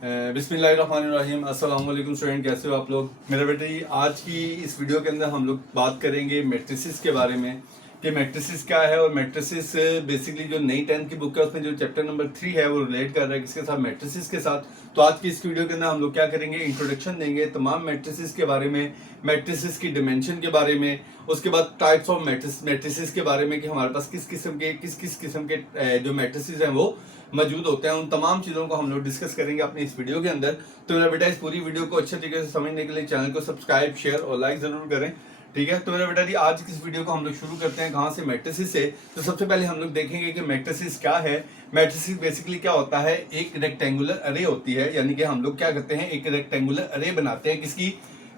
बिस्मिल्लाहिर्रहमानिर्रहीम। अस्सलाम वालेकुम स्टूडेंट, कैसे हो आप लोग। मेरा बेटा जी, आज की इस वीडियो के अंदर हम लोग बात करेंगे मैट्रिसेस के बारे में कि मैट्रिसेस क्या है। और मैट्रिसेस बेसिकली जो नई 10th की बुक है उसमें जो चैप्टर नंबर 3 है वो रिलेट कर रहा है किसके साथ, मैट्रिसेस के साथ। तो आज की इस वीडियो के अंदर हम लोग क्या करेंगे, इंट्रोडक्शन देंगे तमाम मैट्रिसेस के बारे में, मैट्रिसेस की डिमेंशन के बारे में, उसके बाद टाइप्स ऑफ मैट्रिसेस के बारे में कि हमारे पास किस किस्म के जो मैट्रिसेस हैं वो मौजूद होते हैं। उन तमाम चीज़ों को हम लोग डिस्कस करेंगे अपनी इस वीडियो के अंदर। तो मेरा बेटा, इस पूरी वीडियो को अच्छे तरीके से समझने के लिए चैनल को सब्सक्राइब, शेयर और लाइक जरूर करें, ठीक है। तो मेरा बेटा जी, आज की इस वीडियो को हम लोग शुरू करते हैं कहाँ से, मैट्रिसेस से। तो सबसे पहले हम लोग देखेंगे कि मैट्रिसेस क्या है। मैट्रिसेस बेसिकली क्या होता है, एक रेक्टेंगुलर अरे होती है, यानी कि हम लोग क्या करते हैं, एक रेक्टेंगुलर अरे बनाते हैं किसकी,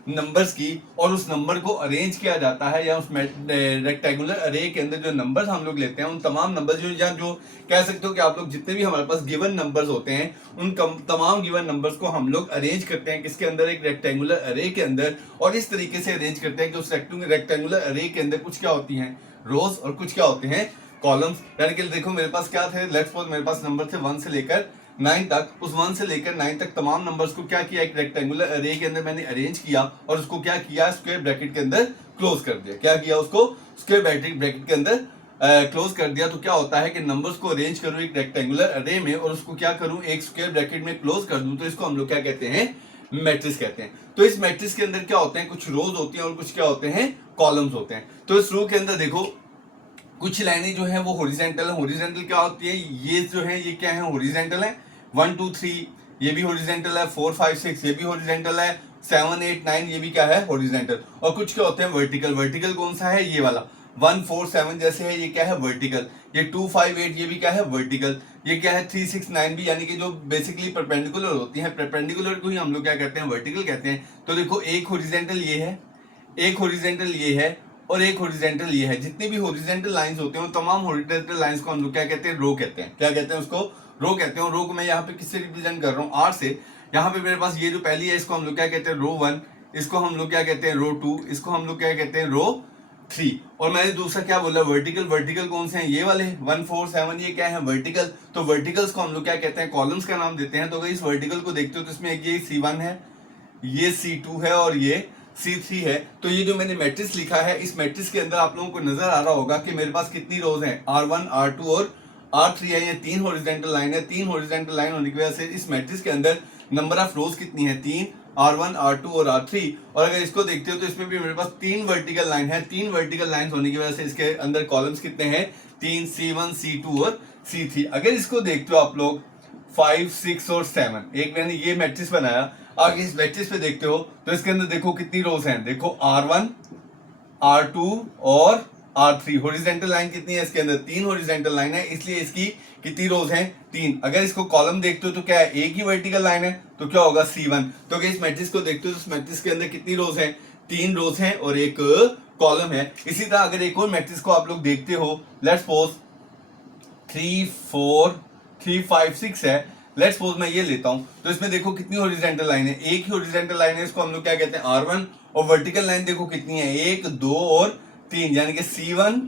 नंबर्स की, और उस नंबर को अरेंज किया जाता है, या उस रेक्टेंगुलर अरे के अंदर जो नंबर्स हम लोग लेते हैं उन तमाम नंबर्स जो कह सकते हो कि आप लोग जितने भी हमारे पास गिवन नंबर्स होते हैं उन तमाम गिवन नंबर्स को हम लोग अरेंज करते हैं किसके अंदर, एक रेक्टेंगुलर अरे के अंदर। और इस तरीके से अरेंज करते हैं कि उस रेक्टेंगुलर अरे के अंदर कुछ क्या होती हैं, रोज, और कुछ क्या होते हैं, कॉलम्स। यानी कि देखो मेरे पास क्या थे, लेट्स सपोज मेरे पास नंबर थे 1 से लेकर 9 तक। उस 1 से लेकर 9 तक तमाम नंबर्स को क्या किया, एक रेक्टेंगुलर अरे के अंदर मैंने अरेंज किया और उसको क्या किया, स्क्वायर ब्रैकेट के अंदर क्लोज कर दिया। क्या किया, उसको स्क्वायर ब्रैकेट के अंदर क्लोज कर दिया। तो क्या होता है कि नंबर्स को अरेंज करूं एक रेक्टेंगुलर अरे में और उसको क्या करूं, एक स्क्वायर ब्रैकेट में क्लोज कर दूं, तो इसको हम लोग क्या कहते हैं, मैट्रिक्स कहते हैं। तो इस मैट्रिक्स के अंदर क्या होते हैं, कुछ रोज होती हैं और कुछ क्या होते हैं, कॉलम्स होते हैं। तो इस रो के अंदर देखो कुछ लाइनें जो है वो हॉरिजॉन्टल है। हॉरिजॉन्टल क्या होती है, ये जो है ये क्या है, हॉरिजॉन्टल है। 1 2 3 ये भी हॉरिजॉन्टल है, 4 5 6 ये भी हॉरिजॉन्टल है, 7 8 9 ये भी क्या है, हॉरिजॉन्टल। और कुछ क्या होते हैं, वर्टिकल। वर्टिकल कौन सा है, ये वाला 1 4 7 जैसे है, ये क्या है, वर्टिकल। ये 2 5 8 ये भी क्या है, वर्टिकल। ये क्या है, 3 6 9 भी, यानी कि जो बेसिकली परपेंडिकुलर होती है, परपेंडिकुलर को ही हम लोग क्या कहते हैं, वर्टिकल कहते हैं। तो देखो एक हॉरिजॉन्टल ये है, एक हॉरिजॉन्टल ये है, और एक हॉरिजॉन्टल ये है। जितनी भी हॉरिजॉन्टल लाइंस होते हैं तमाम हॉरिजॉन्टल लाइंस को हम लोग क्या कहते हैं, रो कहते हैं। क्या कहते हैं, उसको रो कहते हैं। रो को मैं यहाँ पे किससे रिप्रेजेंट कर रहा हूँ, आर से। यहाँ पे मेरे पास ये जो पहली है इसको हम लोग क्या कहते हैं, रो 1। इसको हम लोग क्या कहते हैं, रो 2। इसको हम लोग क्या कहते हैं, रो 3। और मैंने दूसरा क्या बोला, वर्टिकल। वर्टिकल कौन से हैं, ये वाले 1 4 7 ये क्या है, वर्टिकल। तो वर्टिकल्स को हम लोग क्या कहते हैं, कॉलम्स का नाम देते हैं। तो अगर इस वर्टिकल को देखते हो तो इसमें ये C1 है, ये C2 है और ये C3 है। तो ये जो मैंने मैट्रिक्स लिखा है, इस मैट्रिक्स के अंदर आप लोगों को नजर आ रहा होगा कि मेरे पास कितनी रोज हैं, R1 R2 और R3 है। ये 3 हॉरिजॉन्टल लाइन है। 3 हॉरिजॉन्टल लाइन होने की वजह से इस मैट्रिक्स के अंदर नंबर ऑफ रोज कितनी है, 3, R1 R2 और R3। और अगर इसको देखते हो तो इसमें भी मेरे पास 3 वर्टिकल लाइन है। 3 वर्टिकल लाइन होने की वजह से इसके अंदर कॉलम्स कितने हैं, 3, C1 C2 और C3। अगर इसको देखते हो आप लोग 5 6 और 7, एक मैंने ये मैट्रिक्स बनाया। आगे इस मैट्रिक्स पे देखते हो तो इसके अंदर देखो कितनी रोज हैं, देखो R1 R2 और R3। हॉरिजॉन्टल लाइन कितनी है इसके अंदर, 3 हॉरिजॉन्टल लाइन है, इसलिए इसकी कितनी रोज हैं, 3। अगर इसको कॉलम देखते हो तो क्या है, एक ही वर्टिकल लाइन है, तो क्या होगा, C1। तो अगर इस मैट्रिक्स को देखते हो तो इस मैट्रिक्स के अंदर कितनी रोज हैं, 3 रोज हैं और एक कॉलम है। इसी तरह अगर एक और मैट्रिक्स को आप लोग देखते हो, लेट्स सपोज 3 4 3 5 6 है। लेट्स सपोज मैं ये लेता हूं तो इसमें देखो कितनी हॉरिजॉन्टल लाइन है, एक ही हॉरिजॉन्टल लाइन है, इसको हम लोग क्या कहते हैं, R1। और वर्टिकल लाइन देखो कितनी है, 1 2 और 3, यानी कि C1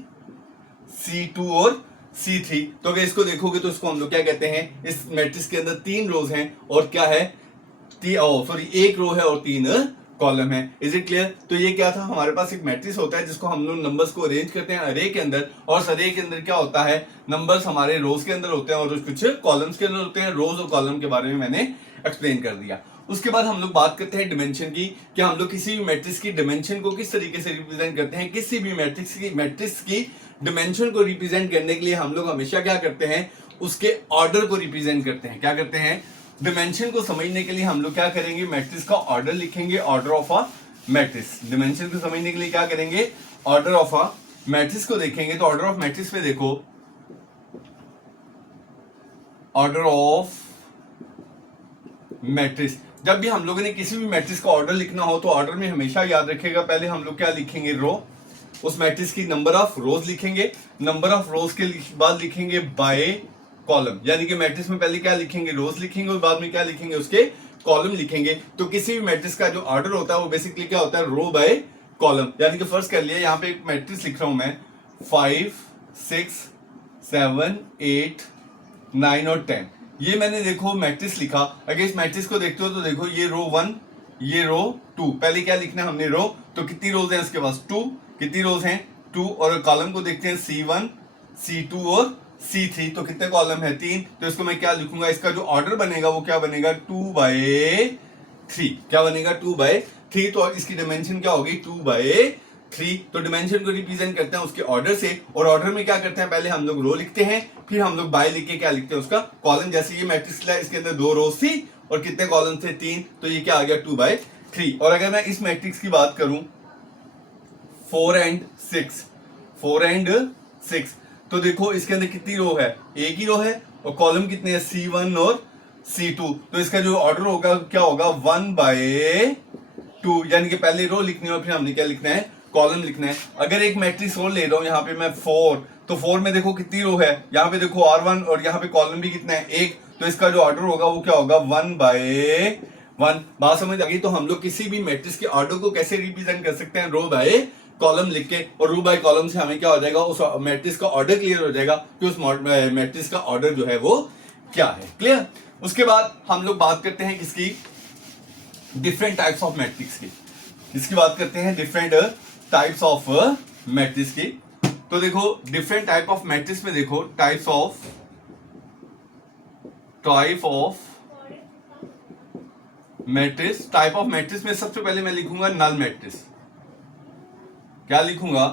C2 और C3। तो अगर इसको देखोगे तो इसको हम लोग क्या कहते हैं, इस मैट्रिक्स के अंदर 3 रोज हैं और क्या है, सॉरी, एक रो है और 3 कॉलम है। Is it clear. तो ये क्या था, हमारे पास एक मैट्रिक्स होता है जिसको हम लोग नंबर्स को अरेंज करते हैं अरे के अंदर, और उस अरे के अंदर क्या होता है, नंबर्स हमारे रोज के अंदर होते हैं और कुछ कॉलम्स के अंदर होते हैं। रोज और कॉलम के बारे में मैंने एक्सप्लेन कर दिया। उसके बाद हम लोग बात करते हैं डिमेंशन की, कि हम लोग किसी भी मैट्रिक्स की डिमेंशन को किस तरीके से रिप्रेजेंट करते हैं। किसी भी मैट्रिक्स की डिमेंशन को रिप्रेजेंट करने के लिए हम लोग हमेशा क्या करते हैं, उसके ऑर्डर को रिप्रेजेंट करते हैं। क्या करते हैं, डिमेंशन को समझने के लिए हम लोग क्या करेंगे, मैट्रिक्स का ऑर्डर लिखेंगे, order of a matrix. Dimension को समझने के लिए क्या करेंगे, ऑर्डर ऑफ अ मैट्रिक्स को देखेंगे। तो ऑर्डर ऑफ मैट्रिक्स में देखो, ऑर्डर ऑफ मैट्रिक्स, जब भी हम लोगों ने किसी भी मैट्रिक्स का ऑर्डर लिखना हो तो ऑर्डर में हमेशा याद रखेगा, पहले हम लोग क्या लिखेंगे, रो। उस मैट्रिक्स की नंबर ऑफ रोज लिखेंगे, नंबर ऑफ रोज के बाद लिखेंगे बाय कॉलम, यानी कि मैट्रिक्स में पहले क्या लिखेंगे, रोज लिखेंगे और बाद में क्या लिखेंगे, उसके कॉलम लिखेंगे। तो किसी भी मैट्रिक्स का जो ऑर्डर होता है वो बेसिकली क्या होता है, रो बाय कॉलम। यानी कि फर्स्ट कर लिया, यहाँ पे एक मैट्रिक्स लिख रहा हूं मैं, 5 6 7 8 9 और 10। ये मैंने देखो मैट्रिक्स लिखा, अगर इस मैट्रिक्स को देखते हो तो देखो ये रो 1 ये रो 2, पहले क्या लिखना है हमने रो, तो कितनी रोज हैं उसके पास 2, कितनी रोज हैं 2, और कॉलम को देखते हैं C1 C2 और C3, तो कितने कॉलम है 3, तो इसको मैं क्या लिखूंगा, इसका जो ऑर्डर बनेगा वो क्या बनेगा 2/3, क्या बनेगा 2/3, तो इसकी डिमेंशन क्या होगी 2/3, तो डिमेंशन को रिप्रेजेंट करते हैं उसके ऑर्डर से, और ऑर्डर में क्या करते हैं पहले हम लोग रो लिखते हैं, फिर हम लोग बाय लिख के क्या लिखते हैं उसका कॉलम, जैसे ये मैट्रिक्स है इसके अंदर 2 रोज थी और कितने कॉलम थे 3, तो ये क्या आ गया 2/3। और अगर मैं इस मैट्रिक्स की बात करूं 4 and 6, तो देखो इसके अंदर कितनी रो है, एक ही रो है, और कॉलम कितने हैं C1 और C2, तो इसका जो ऑर्डर होगा क्या होगा 1/2, यानी कि पहले रो लिखनी है और फिर हमने क्या लिखना है कॉलम लिखना है। अगर एक मैट्रिक्स और ले रहा हूं यहाँ पे मैं 4, तो 4 में देखो कितनी रो है, यहाँ पे देखो R1 और यहाँ पे कॉलम भी कितना है 1, तो इसका जो ऑर्डर होगा वो क्या होगा 1/1। बात समझ आ गई? तो हम लोग किसी भी मैट्रिक्स के ऑर्डर को कैसे रिप्रेजेंट कर सकते हैं, रो बाय कॉलम लिख के, और रो बाय कॉलम से हमें क्या हो जाएगा उस मैट्रिक्स का ऑर्डर क्लियर हो जाएगा कि उस मैट्रिक्स का ऑर्डर जो है वो क्या है। क्लियर? उसके बाद हम लोग बात करते हैं किसकी, डिफरेंट टाइप्स ऑफ मैट्रिक्स की, इसकी बात करते हैं डिफरेंट टाइप्स ऑफ मैट्रिक्स की। तो देखो डिफरेंट टाइप ऑफ मैट्रिक्स में देखो type of matrix, type of matrix में सबसे पहले मैं लिखूंगा नल मैट्रिक्स। क्या लिखूंगा?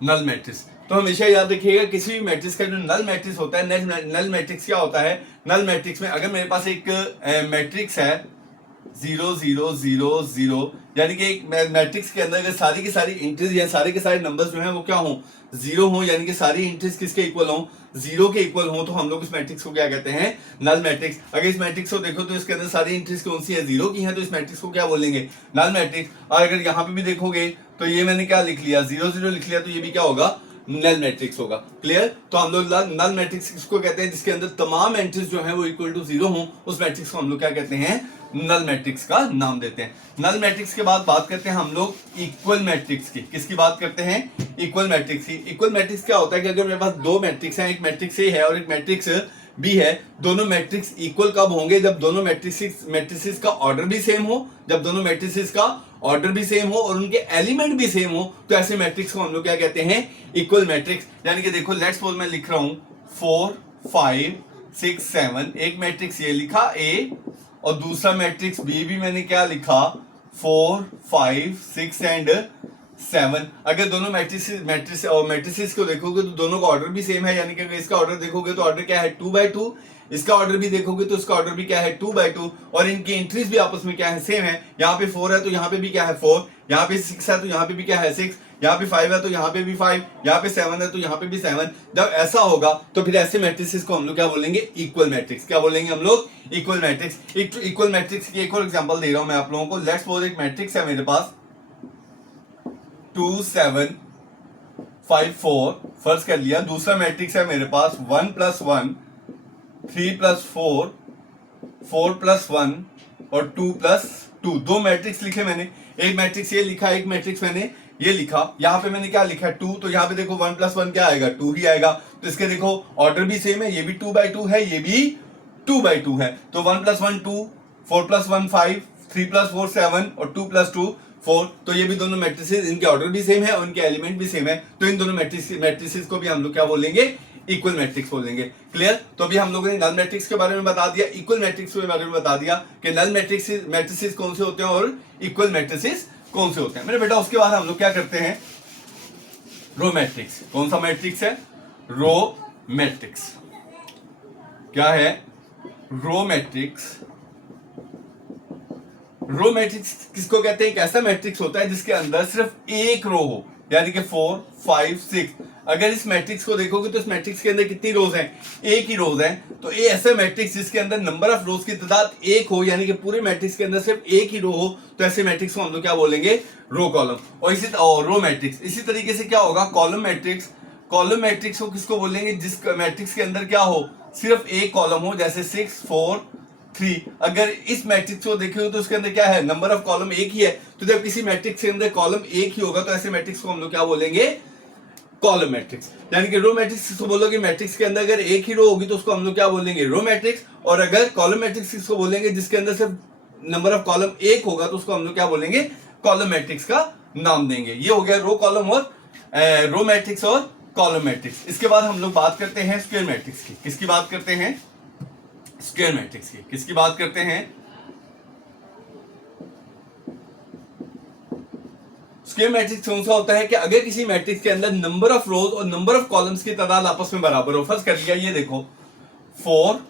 Null matrix. तो हमेशा याद रखिएगा किसी भी मैट्रिक्स का जो नल मैट्रिक्स होता है, नल मैट्रिक्स क्या होता है, नल मैट्रिक्स में अगर मेरे पास एक मैट्रिक्स है 0 0 0 0, यानी कि एक मैट्रिक्स के अंदर अगर सारी की सारी इंट्रीज या सारे के सारे नंबर्स जो हैं वो क्या हो 0 हो, यानी कि सारी इंट्रीज किसके इक्वल हो 0 के इक्वल हो, तो हम लोग इस मैट्रिक्स को क्या कहते हैं नल मैट्रिक्स। अगर इस मैट्रिक्स को देखो तो इसके अंदर सारी इंट्रीज कौन सी है 0 की है, तो इस मैट्रिक्स को क्या बोलेंगे नल मैट्रिक्स। और अगर यहाँ पे भी देखोगे तो ये मैंने क्या लिख लिया 0 0 लिख लिया, तो ये भी क्या होगा नल मैट्रिक्स होगा। क्लियर? तो हम लोग नल मैट्रिक्स किसको कहते हैं, जिसके अंदर तमाम एंट्रीज जो है वो इक्वल टू 0 हो, उस मैट्रिक्स को हम लोग क्या कहते हैं नल मैट्रिक्स का नाम देते हैं। नल मैट्रिक्स के बाद बात करते हैं हम लोग इक्वल मैट्रिक्स की। किसकी बात करते हैं? इक्वल मैट्रिक्स की। इक्वल मैट्रिक्स क्या होता है कि अगर मेरे पास दो मैट्रिक्स हैं, एक मैट्रिक्स ए है और एक मैट्रिक्स बी है, दोनों मैट्रिक्स इक्वल कब होंगे? जब दोनों मैट्रिसेस का ऑर्डर भी सेम हो, जब दोनों मैट्रिसेस का ऑर्डर भी सेम हो और उनके एलिमेंट भी सेम हो, तो ऐसे मैट्रिक्स को हम लोग क्या कहते हैं इक्वल मैट्रिक्स। यानी कि देखो लेट्स सपोज मैं लिख रहा हूं 4 5 6 7, एक मैट्रिक्स ये लिखा ए और दूसरा मैट्रिक्स बी भी मैंने क्या लिखा 4 5 6 एंड 7। अगर दोनों मैट्रिसेस को देखोगे तो दोनों का ऑर्डर भी सेम है, यानी कि अगर इसका ऑर्डर देखोगे तो ऑर्डर क्या है 2/2, इसका ऑर्डर भी देखोगे तो इसका ऑर्डर भी क्या है 2/2, और इनकी एंट्रीज भी आपस में क्या है सेम है। यहाँ पे 4 है तो यहाँ पे भी क्या है 4, यहाँ पे 6 है तो यहाँ पे भी क्या है 6, यहाँ पे 5 है तो यहाँ पे भी 5, यहाँ पे 7 है तो यहाँ पे भी 7। जब ऐसा होगा तो फिर ऐसे मैट्रिसेस को हम लोग क्या बोलेंगे इक्वल मैट्रिक्स। क्या बोलेंगे हम लोग इक्वल मैट्रिक्स। इक्वल मैट्रिक्स की एक और एग्जांपल दे रहा हूं मैं आप लोगों को। लेट्स सपोज एक मैट्रिक्स है मेरे पास 2 7 5 4, फर्ज कर लिया। दूसरा मैट्रिक्स है मेरे पास 1 + 1 3 + 4 4 + 1 और 2 + 2। दो मैट्रिक्स लिखे मैंने, एक मैट्रिक्स ये लिखा, एक मैट्रिक्स मैंने ये लिखा। यहाँ पे मैंने क्या लिखा 2, तो यहाँ पे देखो 1 + 1 क्या आएगा 2 ही आएगा। तो इसके देखो ऑर्डर भी सेम है, ये भी 2/2 है, ये भी 2/2 है। तो 1 + 1 2, 4 + 1 5, 3 + 4 7 और 2 + 2 4। तो ये भी दोनों मैट्रिसेस, इनके ऑर्डर भी सेम है और इनके एलिमेंट भी सेम है, तो इन दोनों मैट्रिसेस को भी हम लोग क्या बोलेंगे इक्वल मैट्रिक्स बोलेंगे। क्लियर? तो अभी हम लोगों ने नल मैट्रिक्स के बारे में बता दिया, इक्वल मैट्रिक्स के बारे में बता दिया कि नल मैट्रिसेस कौन से होते हैं और इक्वल मैट्रिसेस कौन से होते हैं। मेरे बेटा उसके बाद हम लोग क्या करते हैं रो मैट्रिक्स। कौन सा मैट्रिक्स है? Row matrix. क्या है रो मैट्रिक्स? रो मैट्रिक्स किसको कहते हैं? एक ऐसा मैट्रिक्स होता है जिसके अंदर सिर्फ एक रो हो, यानी कि 4 5 6। अगर इस मैट्रिक्स को देखोगे तो इस मैट्रिक्स के अंदर कितनी रोज हैं? एक ही रोज हैं। तो ये ऐसे मैट्रिक्स जिसके अंदर नंबर ऑफ रोज की तादाद एक हो, यानी कि पूरे मैट्रिक्स के अंदर सिर्फ एक ही रो हो, तो ऐसे मैट्रिक्स को हम लोग क्या बोलेंगे रो कॉलम। और रो मैट्रिक्स इसी तरीके से क्या होगा कॉलम मैट्रिक्स। कॉलम मैट्रिक्स को किसको बोलेंगे? जिस मैट्रिक्स के अंदर क्या हो सिर्फ एक कॉलम हो, जैसे 6 4 3। अगर इस मैट्रिक्स को देखोगे तो उसके अंदर क्या है नंबर ऑफ कॉलम एक ही है, तो जब किसी मैट्रिक्स के अंदर कॉलम एक ही होगा तो ऐसे मैट्रिक्स को हम लोग क्या बोलेंगे कॉलम मैट्रिक्स। यानी कि रो मैट्रिक्स किसको बोलोगे, मैट्रिक्स के अंदर अगर एक ही रो होगी तो उसको हम लोग क्या बोलेंगे, रो मैट्रिक्स। और अगर कॉलम मैट्रिक्स किसको बोलेंगे, जिसके अंदर सिर्फ नंबर ऑफ कॉलम एक होगा तो उसको हम लोग क्या बोलेंगे, कॉलम मैट्रिक्स का नाम देंगे। ये हो गया रो कॉलम और रो मैट्रिक्स और कॉलम मैट्रिक्स। इसके बाद हम लोग बात करते हैं स्क्वायर मैट्रिक्स की। किसकी बात करते हैं, स्क्वायर मैट्रिक्स की। किसकी बात करते हैं, स्क्वायर मैट्रिक्स कौन सा होता है कि अगर किसी मैट्रिक्स के अंदर नंबर ऑफ रोज और नंबर ऑफ कॉलम्स की तादाद आपस में बराबर हो। फर्ज कर दिया ये देखो 4,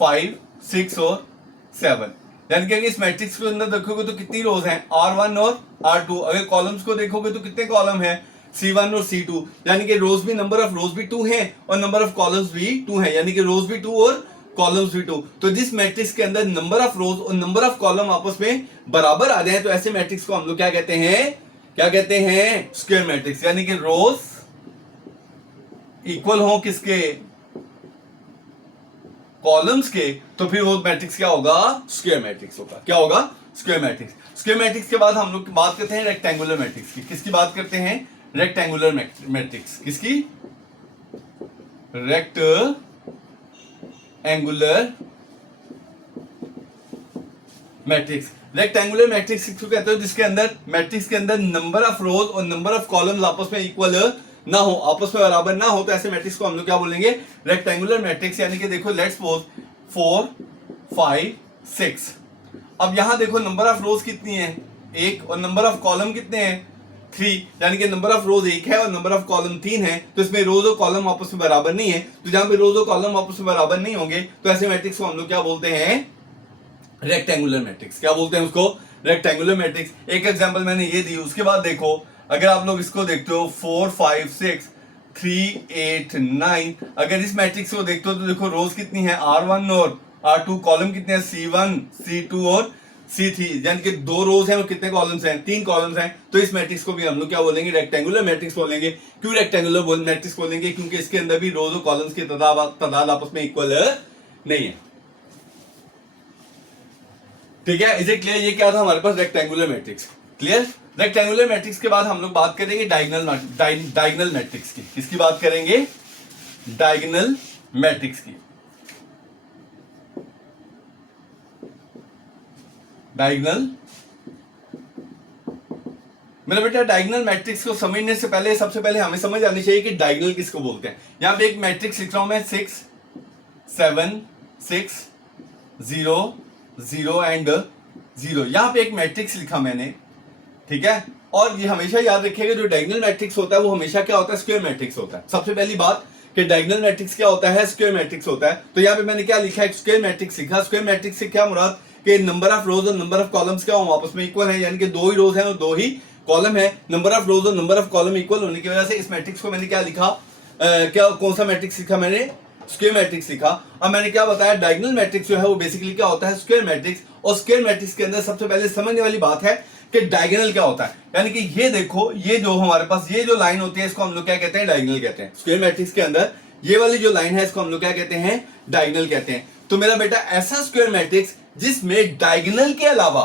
5, 6 और 7, यानी कि इस मैट्रिक्स के अंदर देखोगे तो कितनी रोज हैं, R1 और R2। अगर कॉलम्स को देखोगे तो कितने कॉलम हैं, C1 और C2। यानी कि रोज भी, नंबर ऑफ रोज भी 2 हैं और नंबर ऑफ कॉलम्स भी 2 हैं, यानी कि रोज भी 2 और कॉलम्स भी 2। तो जिस मैट्रिक्स के अंदर नंबर ऑफ रोज और नंबर ऑफ कॉलम आपस में बराबर आ जाए तो ऐसे मैट्रिक्स को हम लोग क्या कहते हैं, क्या कहते हैं, स्क्वायर मैट्रिक्स। यानी कि रोज इक्वल हो किसके, कॉलम्स के, तो फिर वो मैट्रिक्स क्या होगा, स्क्वायर मैट्रिक्स होगा। क्या होगा, स्क्वायर मैट्रिक्स। स्क्वायर मैट्रिक्स के बाद हम लोग बात करते हैं रेक्टेंगुलर मैट्रिक्स की। किसकी बात करते हैं, रेक्टेंगुलर मैट्रिक्स। किसकी, रेक्टेंगुलर मैट्रिक्स। रेक्टेंगुलर मैट्रिक्स किसको कहते हो, जिसके अंदर मैट्रिक्स के अंदर नंबर ऑफ रोज और नंबर ऑफ कॉलम्स आपस में इक्वल ना हो, आपस में बराबर ना हो, तो ऐसे मैट्रिक्स को हम लोग क्या बोलेंगे, रेक्टेंगुलर मैट्रिक्स। यानी कि देखो लेट्स सपोज 4, 5, 6। अब यहां देखो नंबर ऑफ रोज कितनी है, 1, और नंबर ऑफ कॉलम कितने हैं, 3। यानी कि नंबर ऑफ रोज 1 है और नंबर ऑफ कॉलम 3 है, तो इसमें रोज और कॉलम आपस में बराबर नहीं है। तो जहां पे रोज और कॉलम आपस में बराबर नहीं होंगे तो ऐसे मैट्रिक्स को हम लोग क्या बोलते हैं, रेक्टेंगुलर मैट्रिक्स। क्या बोलते हैं उसको, रेक्टेंगुलर मैट्रिक्स। एक एग्जांपल मैंने ये दी। उसके बाद देखो अगर आप लोग इसको देखते हो 4, 5, 6, 3, 8, 9, अगर इस मैट्रिक्स को देखते हो तो देखो रोज कितनी है, R1 और R2, कॉलम कितने हैं, C1, C2 और C3। यानी कि 2 रोज हैं और कितने कॉलम्स हैं, 3 कॉलम्स हैं। तो इस मैट्रिक्स को भी हम लोग क्या बोलेंगे, रेक्टेंगुलर मैट्रिक्स बोलेंगे। क्यों रेक्टेंगुलर मैट्रिक्स बोलेंगे, क्योंकि इसके अंदर भी रोज और कॉलम्स की तादाद आपस में इक्वल नहीं है। ठीक है, इसे क्लियर। ये क्या था हमारे पास, rectangular matrix. Clear. Rectangular matrix के बाद हम लोग बात करेंगे डायगोनल मैट्रिक्स की। किसकी बात करेंगे, डायगोनल मैट्रिक्स की। डायगोनल, मेरा बेटा डायगोनल मैट्रिक्स को समझने से पहले सबसे पहले हमें समझ आनी चाहिए कि डायगोनल किसको बोलते हैं। यहां पे एक मैट्रिक्स लिख रहा हूं मैं, 6, 7, 6, 0, 0 एंड 0। यहां पे एक मैट्रिक्स लिखा मैंने, ठीक है। और ये हमेशा याद रखिएगा जो डायगोनल मैट्रिक्स होता है वो हमेशा क्या होता है, स्क्वायर मैट्रिक्स होता है। सबसे पहली बात कि डायगोनल मैट्रिक्स क्या होता है, स्क्वायर मैट्रिक्स होता है। तो यहाँ पे मैंने क्या लिखा है, स्क्वायर मैट्रिक्स लिखा। स्क्वायर मैट्रिक्स से क्या मुराद कि नंबर ऑफ रोज और नंबर ऑफ कॉलम्स क्या हो, आपस में इक्वल है, यानी कि 2 ही रोज हैं और 2 ही कॉलम है। नंबर ऑफ रोज और नंबर ऑफ कॉलम इक्वल होने की वजह से इस मैट्रिक्स को मैंने क्या लिखा, क्या कौन सा मैट्रिक्स लिखा मैंने, स्क्वायर मैट्रिक्स लिखा। अब मैंने क्या बताया, डायगोनल मैट्रिक्स जो है वो बेसिकली क्या होता है, स्क्वायर मैट्रिक्स। और स्क्वायर मैट्रिक्स के अंदर सबसे पहले समझने वाली बात है कि डायगोनल क्या होता है। यानी कि ये देखो, ये जो हमारे पास ये जो लाइन होती है इसको हम लोग क्या कहते हैं, डायगोनल कहते हैं। स्क्वायर मैट्रिक्स के अंदर ये वाली जो लाइन है इसको हम लोग क्या कहते हैं, डायगोनल कहते हैं। तो मेरा बेटा ऐसा स्क्वायर मैट्रिक्स जिसमें डायगोनल के अलावा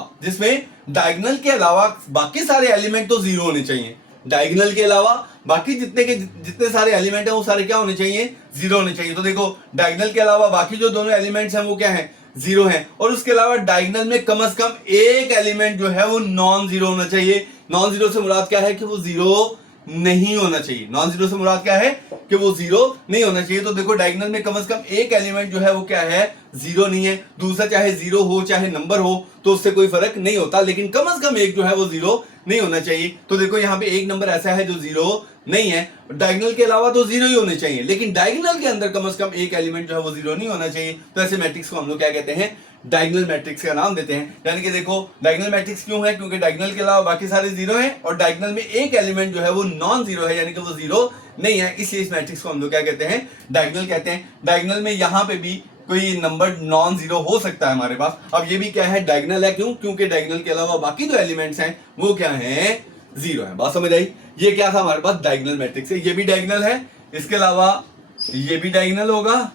बाकी सारे एलिमेंट तो 0 होने चाहिए। डायगोनल के अलावा बाकी जितने सारे एलिमेंट हैं वो सारे क्या होने चाहिए, 0 होने चाहिए। तो देखो डायगोनल के अलावा बाकी जो दोनों एलिमेंट्स हैं वो क्या हैं, 0 हैं। और उसके अलावा डायगोनल में कम से कम एक एलिमेंट जो है वो नॉन 0 होना चाहिए। नॉन 0 से मुराद क्या है कि वो 0 नहीं होना चाहिए। नॉन 0 से मुराद क्या है कि वो 0 नहीं होना चाहिए। तो देखो डायगोनल में कम से कम एक एलिमेंट जो है वो क्या है, 0 नहीं है। दूसरा चाहे 0 हो चाहे नंबर हो तो उससे कोई फर्क नहीं होता, लेकिन कम से कम एक जो है वो 0 नहीं होना चाहिए। तो देखो यहाँ पे एक नंबर ऐसा है जो 0 नहीं है। डायगोनल के अलावा तो 0 ही होने चाहिए, लेकिन डायगोनल के अंदर कम से कम एक एलिमेंट जो है वो 0 नहीं होना चाहिए। तो ऐसे मैट्रिक्स को हम लोग क्या कहते हैं, डायगोनल मैट्रिक्स का नाम देते हैं। यानी कि देखो डायगोनल मैट्रिक्स क्यों है, क्योंकि डायगोनल के अलावा बाकी सारे 0 हैं और डायगोनल में एक एलिमेंट जो है वो नॉन 0 है, यानी कि वो 0 नहीं है। इसलिए इस मैट्रिक्स को हम लोग क्या कहते हैं, डायगोनल कहते हैं। डायगोनल में यहाँ पे भी कोई नंबर नॉन 0 हो सकता है हमारे पास। अब ये भी क्या है, डायगोनल है। क्यों, क्योंकि डायगोनल के अलावा बाकी जो एलिमेंट्स हैं वो क्या है, 0 है। बात समझ आई। ये क्या था हमारे पास, डायगोनल मैट्रिक्स है। ये भी डायगोनल है, इसके अलावा ये भी डायगोनल होगा,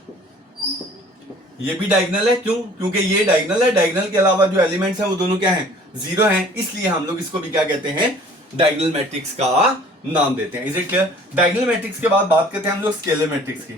ये भी डायगोनल है। क्यों, क्योंकि ये डायगोनल है। डायगोनल के अलावा जो एलिमेंट्स हैं वो दोनों क्या हैं, 0 हैं। इसलिए हम लोग इसको भी क्या कहते हैं, डायगोनल मैट्रिक्स का नाम देते हैं। Is it clear? Diagonal matrix के बाद बात करते हैं हम लोग स्केलर मैट्रिक्स की।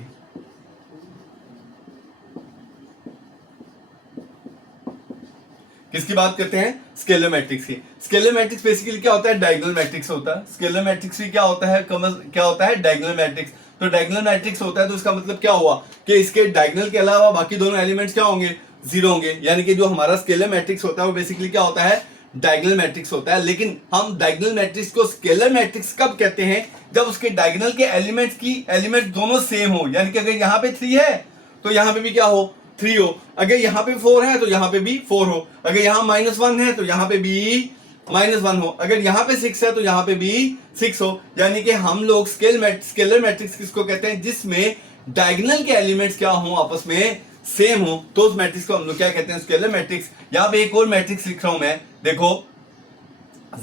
किसकी बात करते हैं? स्केलर मैट्रिक्स की। स्केलर मैट्रिक्स बेसिकली क्या होता है? डायगोनल मैट्रिक्स होता है। स्केलर मैट्रिक्स भी क्या होता है? क्या होता है? Diagonal matrix. तो डायगोनल मैट्रिक्स होता है तो इसका मतलब क्या हुआ कि इसके डायगोनल के अलावा बाकी दोनों एलिमेंट्स क्या होंगे? जीरो होंगे। यानी कि जो हमारा स्केलर मैट्रिक्स होता है वो बेसिकली क्या होता है? डायगोनल मैट्रिक्स होता है। लेकिन हम डायगोनल मैट्रिक्स को स्केलर मैट्रिक्स कब कहते हैं? जब उसके डायगोनल के एलिमेंट्स दोनों सेम हो। यानी कि अगर यहाँ पे 3 है तो यहाँ पे भी क्या हो? 3 हो। अगर यहाँ पे 4 है तो यहाँ पे भी 4 हो। अगर यहाँ -1 है तो यहाँ पे भी -1 हो। अगर यहाँ पे 6 है तो यहाँ पे भी 6 हो। यानी कि हम लोग स्केलर मैट्रिक्स किसको कहते हैं? जिसमें डायगोनल के एलिमेंट्स क्या हो? आपस में सेम हो, तो उस मैट्रिक्स को हम लोग क्या कहते हैं? Scalar matrix. यहां पे एक और मैट्रिक्स लिख रहा हूं मैं, देखो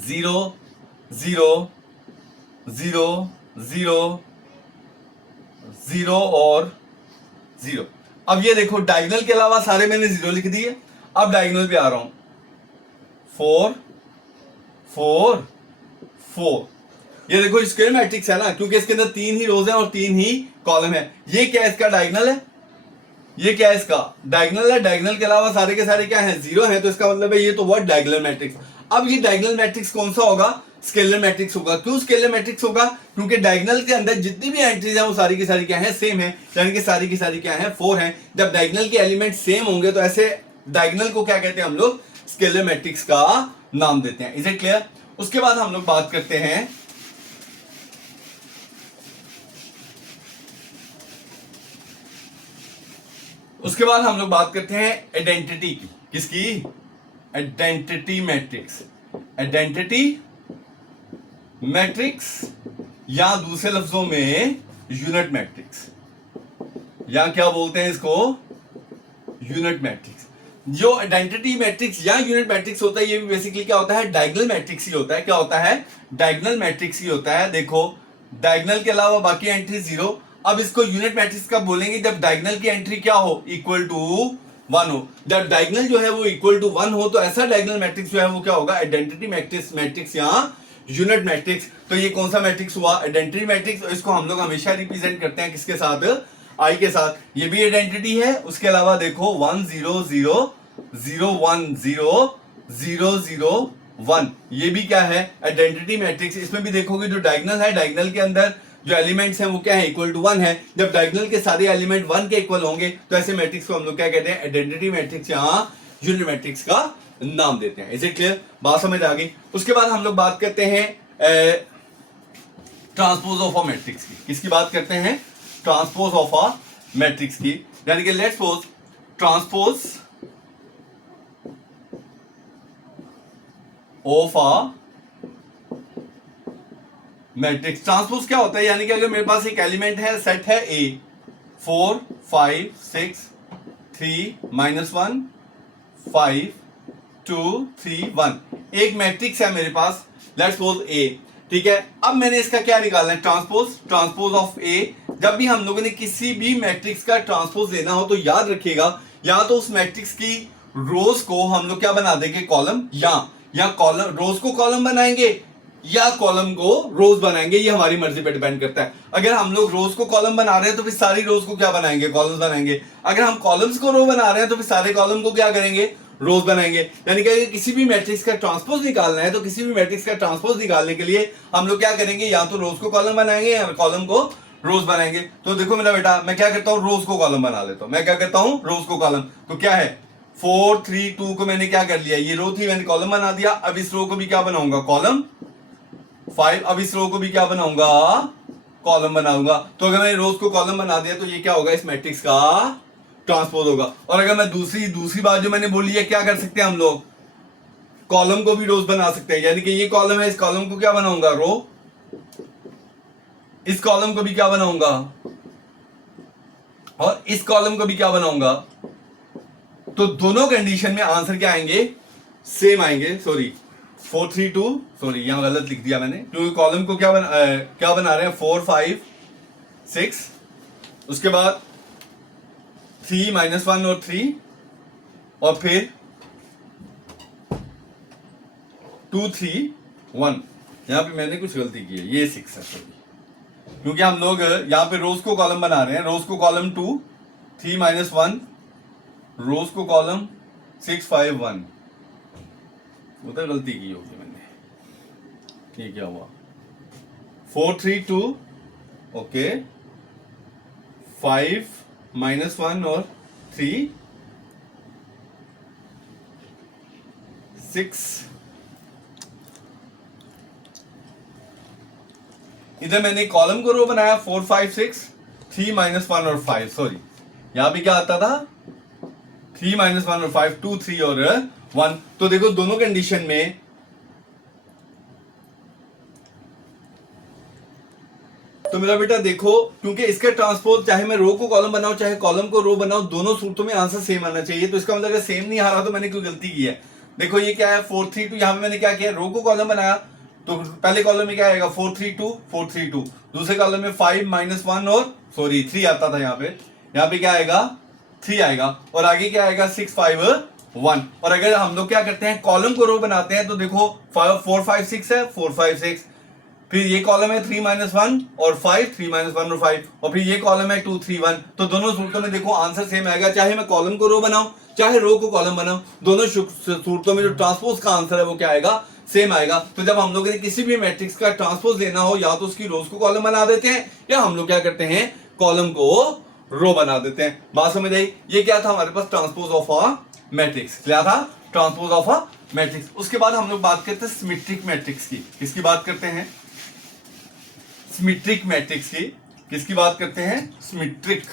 0 0 0 0 0 और 0। अब ये देखो डायगोनल के अलावा सारे मैंने 0 लिख दिए। अब डायगोनल पे आ रहा हूं, 4 4 4। ये देखो स्क्वायर मैट्रिक्स है ना, क्योंकि इसके अंदर 3 ही रोज हैं और 3 ही कॉलम है। ये क्या इसका डायगोनल है? ये क्या है इसका? डायगोनल है। डायगोनल के अलावा सारे के सारे क्या हैं? 0 हैं। तो इसका मतलब है ये तो वर्ड डायगोनल मैट्रिक्स। अब ये डायगोनल मैट्रिक्स कौन सा होगा? स्केलर मैट्रिक्स होगा। क्यों स्केलर मैट्रिक्स होगा? क्योंकि डायगोनल के अंदर जितनी भी एंट्रीज हैं वो सारी की सारी क्या है? सेम है। यानी कि सारी की सारी क्या है? 4 है। जब डायगोनल के एलिमेंट सेम होंगे तो ऐसे डायगोनल को क्या कहते हैं हम लोग? स्केलर मैट्रिक्स का नाम देते हैं। Is it clear? उसके बाद हम लोग बात करते हैं आइडेंटिटी की। किसकी? Identity matrix. आइडेंटिटी मैट्रिक्स या दूसरे लफ्जों में यूनिट मैट्रिक्स, या क्या बोलते हैं इसको? Unit matrix. जो आइडेंटिटी मैट्रिक्स या यूनिट मैट्रिक्स होता है ये भी बेसिकली क्या होता है? डायगोनल मैट्रिक्स ही होता है। क्या होता है? डायगोनल मैट्रिक्स ही होता है। देखो डायगोनल के अलावा बाकी एंट्री 0। अब इसको यूनिट मैट्रिक्स कब बोलेंगे? जब डायगोनल की एंट्री क्या हो? इक्वल टू 1 हो। जब डायगोनल जो है वो इक्वल टू 1 हो तो ऐसा डायगोनल मैट्रिक्स जो है वो क्या होगा? आइडेंटिटी मैट्रिक्स या यूनिट मैट्रिक्स। तो ये कौन सा मैट्रिक्स हुआ? Identity matrix. इसको हम लोग हमेशा रिप्रेजेंट करते हैं किसके साथ? आई के साथ। ये भी आइडेंटिटी है। उसके अलावा देखो 1 0 0 0 1 0 0 0 1, ये भी क्या है? Identity matrix. इसमें भी देखोगे जो डायगोनल है, डायगोनल के अंदर जो एलिमेंट्स हैं वो क्या है? इक्वल टू 1 है। जब डायगोनल के सारे एलिमेंट 1 के इक्वल होंगे तो ऐसे मैट्रिक्स को हम लोग क्या कहते हैं? आइडेंटिटी मैट्रिक्स या यूनिट मैट्रिक्स का नाम देते हैं। Is it clear? बात समझ आ गई? उसके बाद हम लोग बात करते हैं ट्रांसपोज ऑफ अ मैट्रिक्स की। किसकी बात करते हैं? ट्रांसपोज ऑफ अ मैट्रिक्स की। यानी कि let's suppose transpose of a matrix. Transpose क्या होता है? यानी कि अगर मेरे पास एक एलिमेंट है, सेट है ए, 4 5 6 3 -1 5 2 3 1, एक मैट्रिक्स है मेरे पास, लेट्स सपोज ए। ठीक है, अब मैंने इसका क्या निकालना है? ट्रांसपोज ऑफ ए। जब भी हम लोगों ने किसी भी मैट्रिक्स का ट्रांसपोज लेना हो तो याद रखिएगा, या तो उस मैट्रिक्स की रोज को हम लोग क्या बना देंगे? कॉलम, या कॉलम रोज को कॉलम बनाएंगे या कॉलम को रोज बनाएंगे। ये हमारी मर्जी पे डिपेंड करता है। अगर हम लोग रोज को कॉलम बना रहे हैं तो फिर सारी रोज को क्या बनाएंगे? कॉलम्स बनाएंगे। अगर हम कॉलम्स को रो बना रहे हैं तो फिर सारे कॉलम को क्या करेंगे? रोज बनाएंगे। यानी कि अगर किसी भी मैट्रिक्स का ट्रांसपोज निकालना है तो किसी भी मैट्रिक्स का ट्रांसपोज निकालने के लिए हम लोग क्या करेंगे? या तो रोज को कॉलम बनाएंगे या कॉलम को रोज बनाएंगे। तो देखो मेरा बेटा, मैं क्या करता हूं? रोज को कॉलम बना लेता हूं। मैं क्या करता हूं? रोज को कॉलम। तो क्या है? 4 3 2 को मैंने क्या कर लिया? ये रो थी, मैंने कॉलम बना दिया। अब इस रो को भी क्या बनाऊंगा? कॉलम। 5, अब इस रो को भी क्या बनाऊंगा? कॉलम बनाऊंगा। तो अगर मैंने रोज को कॉलम बना दिया तो ये क्या होगा? इस मैट्रिक्स का ट्रांसपोज होगा। और अगर मैं दूसरी बात जो मैंने बोली है, क्या कर सकते हैं हम लोग? कॉलम को भी रोज बना सकते हैं। यानी कि ये कॉलम है, इस कॉलम को क्या बनाऊंगा? रो। इस कॉलम को भी क्या बनाऊंगा? और इस कॉलम को भी क्या बनाऊंगा? तो दोनों कंडीशन में आंसर क्या आएंगे? सेम आएंगे। सॉरी 4 3 2, सॉरी यहां गलत लिख दिया मैंने, क्योंकि कॉलम को क्या बना रहे हैं? 4 5 6, उसके बाद 3 -1 और 3, और फिर 2 3 1। यहाँ पे मैंने कुछ गलती की है, ये 6 है सॉरी, क्योंकि हम लोग यहाँ पे रोज को कॉलम बना रहे हैं, रोज को कॉलम 2 3 - 1, रोज को कॉलम 6 5 1, वो तो गलती की होगी मैंने। ये क्या हुआ 4 3 2, ओके 5 -1 और 3 6, इधर मैंने कॉलम को रो बनाया 4 5 6, 3 -1 और 5, सॉरी यहां भी क्या आता था 3 -1 और 5, 2 3 और 1। तो देखो दोनों कंडीशन में तो मेरा बेटा देखो, क्योंकि इसका ट्रांसपोज चाहे मैं रो को कॉलम बनाऊं चाहे कॉलम को रो बनाऊं, दोनों सूरतों में आंसर सेम आना चाहिए। तो इसका मतलब अगर सेम नहीं आ रहा तो मैंने कोई गलती की है। देखो ये क्या है 4 3 2, यहां पे मैंने क्या किया रो को कॉलम बनाया तो पहले कॉलम में क्या आएगा 4 3 2 4 3 2, दूसरे कॉलम में 5 -1 और सॉरी 3 आता था, यहाँ पे क्या आएगा 3 आएगा, और आगे क्या आएगा 6 5 1। और अगर हम लोग क्या करते हैं कॉलम को रो बनाते हैं तो देखो 4 5 6 है 4 5 6, फिर ये कॉलम है 3 -1 और 5 3 -1 और 5, और फिर ये कॉलम है 2 3 1। तो दोनों सूरतों में देखो आंसर सेम आएगा, चाहे मैं कॉलम को रो बनाऊं चाहे रो को कॉलम बनाऊं, दोनों सूरतों में जो ट्रांसपोज का आंसर है वो क्या आएगा सेम आएगा। तो जब हम लोग ने किसी भी मैट्रिक्स का ट्रांसपोज लेना हो, या तो उसकी रोज को कॉलम बना देते हैं या हम लोग क्या करते हैं कॉलम को रो बना देते हैं। बात समझ आई? ये क्या था हमारे पास ट्रांसपोज ऑफ अ मैट्रिक्स, क्या था ट्रांसपोज ऑफ अ मैट्रिक्स। उसके बाद हम लोग बात करते हैं सिमेट्रिक मैट्रिक्स की। किसकी बात करते हैं? सिमेट्रिक मैट्रिक्स की। किसकी बात करते हैं? सिमेट्रिक।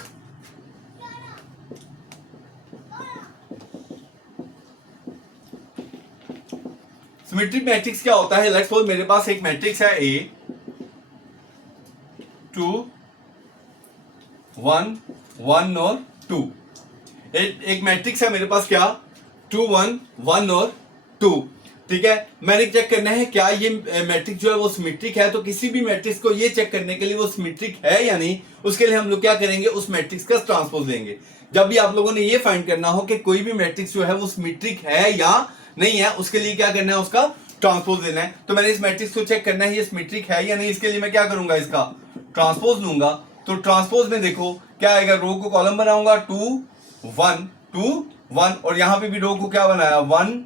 सिमेट्रिक मैट्रिक्स क्या होता है? लेट्स सपोज मेरे पास एक मैट्रिक्स है A 2 1 1 और 2। एक मैट्रिक्स है मेरे पास क्या 2 1 1 और 2, ठीक है। मैंने चेक करना है क्या ये मैट्रिक्स जो है वो सिमेट्रिक है। तो किसी भी मैट्रिक्स को ये चेक करने के लिए वो सिमेट्रिक है या नहीं, उसके लिए हम लोग क्या करेंगे उस मैट्रिक्स का ट्रांसपोज लेंगे। जब भी आप लोगों ने ये फाइंड करना हो कि कोई भी मैट्रिक्स जो है वो सिमेट्रिक है या नहीं है, उसके लिए क्या करना है उसका ट्रांसपोज लेना है। तो मैंने इस मैट्रिक्स को चेक करना है ये सिमेट्रिक है या नहीं, इसके लिए मैं क्या करूंगा इसका ट्रांसपोज लूंगा। तो ट्रांसपोज में देखो क्या आएगा, रो को कॉलम बनाऊंगा 2 1 2 1, और यहां पे भी रो को क्या बनाया 1,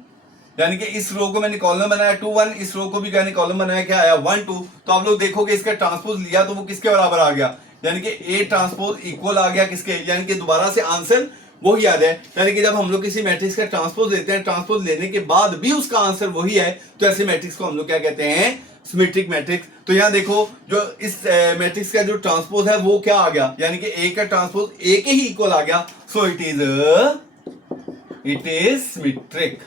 यानी कि इस रो को मैंने कॉलम बनाया 2 1, इस रो को भी मैंने कॉलम बनाया क्या आया 1 2। तो आप लोग देखोगे इसका ट्रांसपोज लिया तो वो किसके बराबर आ गया, यानी कि ए ट्रांसपोज इक्वल आ गया किसके, यानी कि दोबारा से आंसर वही आ जाए। यानी कि जब हम लोग किसी मैट्रिक्स का ट्रांसपोज लेते हैं, ट्रांसपोज लेने के बाद भी उसका आंसर वही है, तो ऐसे मैट्रिक्स को हम लोग क्या कहते हैं सिमेट्रिक मैट्रिक्स। तो यहाँ देखो जो इस मैट्रिक्स का जो ट्रांसपोज है वो क्या आ गया, यानी कि ए का ट्रांसपोज ए के ही इक्वल आ गया। So it is symmetric.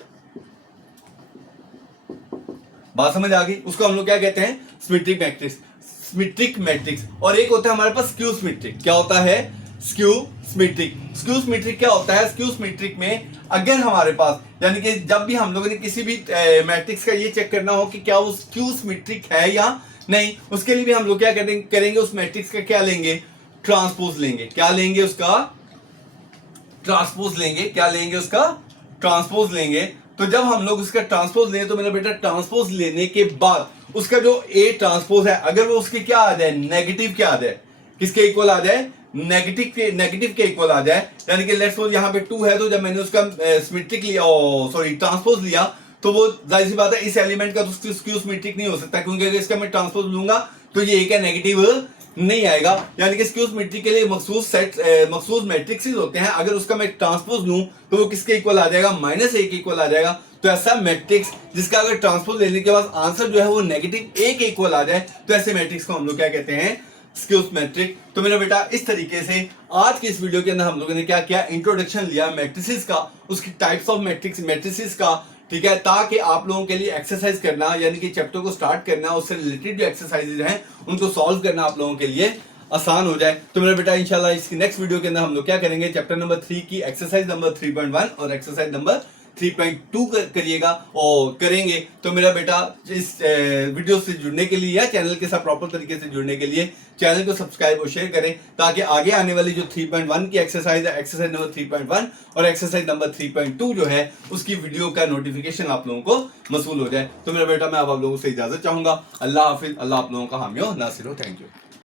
बात समझ आ गई? उसको हम लोग क्या कहते हैं सिमेट्रिक मैट्रिक्स, सिमेट्रिक मैट्रिक्स। और एक होता है हमारे पास स्क्यू सिमेट्रिक। क्या होता है? Skew symmetric. स्क्यू सिमेट्रिक क्या होता है? स्क्यू सिमेट्रिक में अगर हमारे पास, यानी कि जब भी हम लोगों ने किसी भी मैट्रिक्स का ये चेक करना हो कि क्या वो स्क्यू सिमेट्रिक है या नहीं, उसके लिए भी हम लोग क्या करेंगे उस मैट्रिक्स का क्या लेंगे ट्रांसपोज लेंगे। क्या लेंगे? उसका ट्रांसपोज लेंगे। क्या लेंगे? उसका ट्रांसपोज लेंगे। तो जब हम लोग उसका ट्रांसपोज लें तो मेरा बेटा ट्रांसपोज लेने के बाद उसका जो ए ट्रांसपोज है अगर वो उसके क्या आ जाए नेगेटिव, क्या आ जाए किसके इक्वल आ जाए नेगेटिव के इक्वल आ जाए, यानी कि लेट्स सपोज यहाँ पे 2 है तो जब मैंने उसका सिमेट्रिक लिया सॉरी ट्रांसपोज लिया तो वो जाहिर सी बात है इस एलिमेंट का तो स्क्यू सिमेट्रिक नहीं हो सकता, क्योंकि अगर इसका मैं ट्रांसपोज लूंगा तो ये एक नेगेटिव नहीं आएगा। यानी कि स्क्यू सिमेट्रिक के लिए मखसूस सेट मखसूस मैट्रिक्स होते हैं, अगर उसका मैं ट्रांसपोज लूं तो वो किसके इक्वल आ जाएगा -a के इक्वल आ जाएगा। तो ऐसा मैट्रिक्स जिसका अगर ट्रांसपोज लेने के बाद आंसर जो है वो -a के इक्वल आ जाए, तो ऐसे मैट्रिक्स को हम लोग क्या कहते हैं स्क्यू सिमेट्रिक। तो मेरा बेटा इस तरीके से आज की इस वीडियो के अंदर हम लोगों ने क्या किया, इंट्रोडक्शन लिया मैट्रिसेस का, उसकी टाइप्स ऑफ मैट्रिसेस का, ठीक है, ताकि आप लोगों के लिए एक्सरसाइज करना यानी कि चैप्टर को स्टार्ट करना उससे रिलेटेड जो एक्सरसाइजेज हैं उनको सॉल्व करना आप लोगों के लिए आसान हो जाए। तो मेरा बेटा इंशाल्लाह इसकी नेक्स्ट वीडियो के अंदर हम लोग क्या करेंगे चैप्टर नंबर 3 की एक्सरसाइज नंबर 3.1 और एक्सरसाइज नंबर 3.2 करिएगा और करेंगे तो मेरा बेटा इस वीडियो से जुड़ने के लिए या चैनल के साथ प्रॉपर तरीके से जुड़ने के लिए चैनल को सब्सक्राइब और शेयर करें, ताकि आगे आने वाली जो 3.1 की एक्सरसाइज है, एक्सरसाइज नंबर 3.1 और एक्सरसाइज नंबर 3.2 जो है उसकी वीडियो का नोटिफिकेशन आप लोगों को मसूल हो जाए। तो मेरा बेटा मैं अब आप लोगों से इजाजत चाहूंगा। अल्लाह हाफिज, अल्लाह आप लोगों का हामी हो नासिर हो। Thank you.